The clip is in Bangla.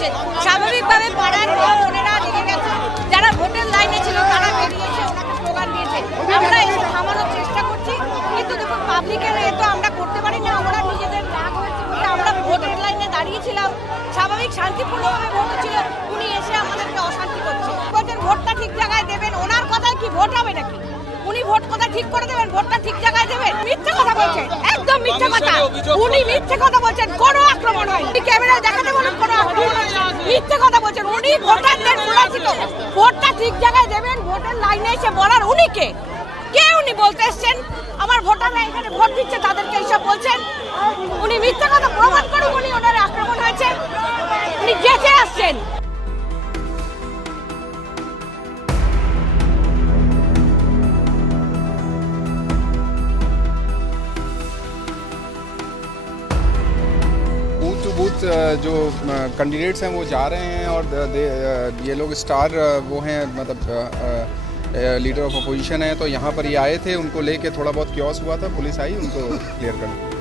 করছে। স্বাভাবিকভাবে পাড়ার বোনেরা লেগে গেছে, যারা ভোটের লাইনে ছিল তারা বেরিয়ে এসে ওনাকে স্লোগান দিয়েছে। আমরা এসে থামানোর চেষ্টা করছি, কিন্তু দেখুন পাবলিকের এ তো আমরা করতে পারি না। আমরা নিজেদের রাগ হয়েছে বলে আমরা ভোটের লাইনে দাঁড়িয়েছিলাম, স্বাভাবিক শান্তিপূর্ণভাবে ভোট ছিল, উনি এসে আমাদেরকে অশান্তি করছে। বলছেন ভোটটা ঠিক জায়গায় দেবেন, ওনার কথায় কি ভোট হবে নাকি? উনি ভোট কথা ঠিক করে দেবেন, ভোটটা ঠিক জায়গায় দেবেন? মিথ্যে কথা বলছেন, একদম মিথ্যে কথা। উনি মিথ্যে কথা বলছেন, কোনো আক্রমণ হয়নি। ক্যামেরায় দেখাতে বলুন কোনো আক্রমণ হয়নি। মিথ্যে কথা বলছেন। উনি ভোটারদের বলেছিল ভোটটা ঠিক জায়গায় দেবেন, ভোটের লাইনে এসে বলার উনি কে? উনি বলতে এসছেন আমার ভোটাররা এখানে ভোট দিচ্ছে তাদেরকে এইসব বলছেন? উনি মিথ্যে কথা প্রমাণ করুন, উনি ওনার আক্রমণ হয়েছে, উনি জেতে আসছেন। बूथ टू बूथ जो कैंडिडेट्स हैं वो जा रहे हैं और ये लोग स्टार वो हैं, मतलब लीडर ऑफ अपोजिशन है, तो यहाँ पर ये आए थे, उनको लेके थोड़ा बहुत क्योस हुआ था, पुलिस आई उनको क्लियर करने।